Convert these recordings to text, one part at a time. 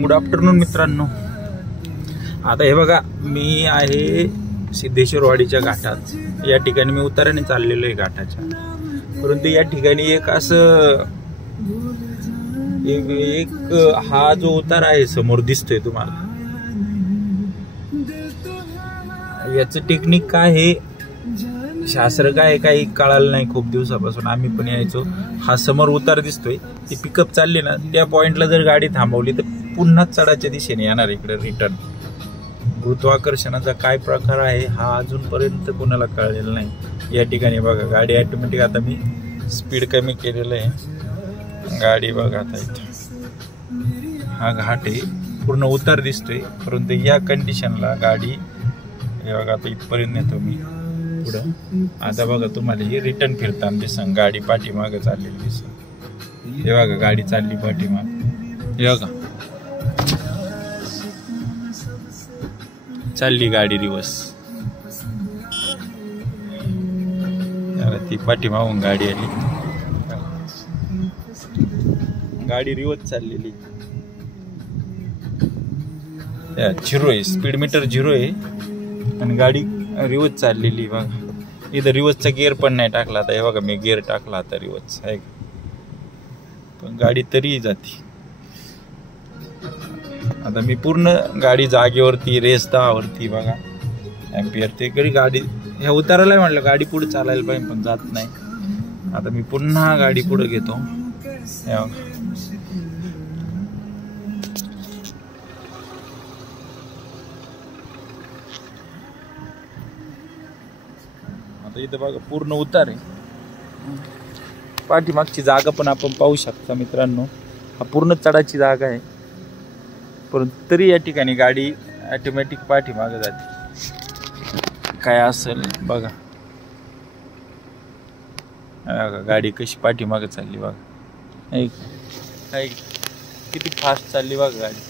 Good afternoon मित्रांनो. आता हे बघा, मी आहे सिद्धेश्वरवाडीच्या घाटात. या ठिकाणी मी उताराने चाललेलो आहे घाटाच्या. परंतु या ठिकाणी एक असं एक हा जो उतार आहे समोर दिसतोय तुम्हाला, याचं टेक्निक काय आहे, शास्त्र काय काही कळालं नाही. खूप दिवसापासून आम्ही पण यायचो. हा समोर उतार दिसतोय, ती पिकअप चालली ना, त्या पॉइंटला जर गाडी थांबवली तर पुन्हा चढाच्या दिशेने येणार इकडे रिटर्न. गुरुत्वाकर्षणाचा काय प्रकार आहे हा अजूनपर्यंत कोणाला कळलेला नाही. या ठिकाणी बघा गाडी ऑटोमॅटिक, आता मी स्पीड कमी केलेलं आहे. गाडी बघा आता इथं हा घाट आहे, पूर्ण उतार दिसतोय. परंतु या कंडिशनला गाडी हे बघा, आता इथपर्यंत येतो मी पुढं. आता बघा तुम्हाला हे रिटर्न फिरताना दिसन, गाडी पाठीमागं चाललेली दिसन. हे बघा गाडी चालली पाठीमाग, हे बघा चालली गाडी रिवर्स. ती पाठीमागून गाडी आली, गाडी रिवर्स चाललेली. 0 आहे, स्पीड मीटर 0 आहे आणि गाडी रिवर्स चाललेली. बघा इथं रिवर्सचा गिअर पण नाही टाकला. आता हे बघा मी गिअर टाकला आता रिवर्स आहे, पण गाडी तरी जाते. आता मी पूर्ण गाडी जागेवरती, रेस 10 वरती बघा एम्पियर. ते कधी गाडी ह्या उतारायला म्हटलं गाडी पुढे चालायला पाहिजे, पण जात नाही. आता मी पुन्हा गाडी पुढे घेतो. आता इथं बघा पूर्ण उतार आहे. पाठीमागची जागा पण आपण पाहू शकता मित्रांनो. हा पूर्ण चढाची जागा आहे, परंतु तरी या ठिकाणी गाडी ऑटोमॅटिक पाठीमागे जाते. काय असेल बघा, गाडी कशी पाठीमागे चालली बघा. किती फास्ट चालली बघा गाडी.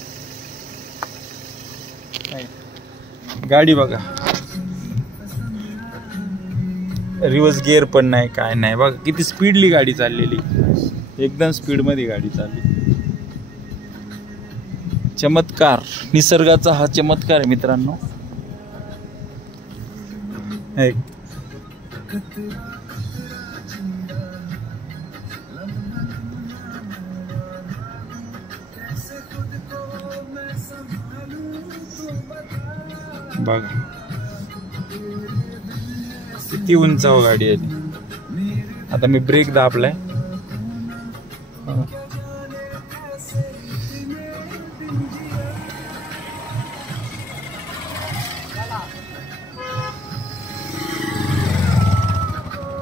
गाडी बघा रिवर्स गिअर पण नाही, काय नाही. बघा किती स्पीडली गाडी चाललेली, एकदम स्पीड मध्ये गाडी चालली. चमत्कार, निसर्गाचा हा चमत्कार आहे मित्रांनो. बघा किती उंचाव गाडी आली. आता मी ब्रेक दाबलाय.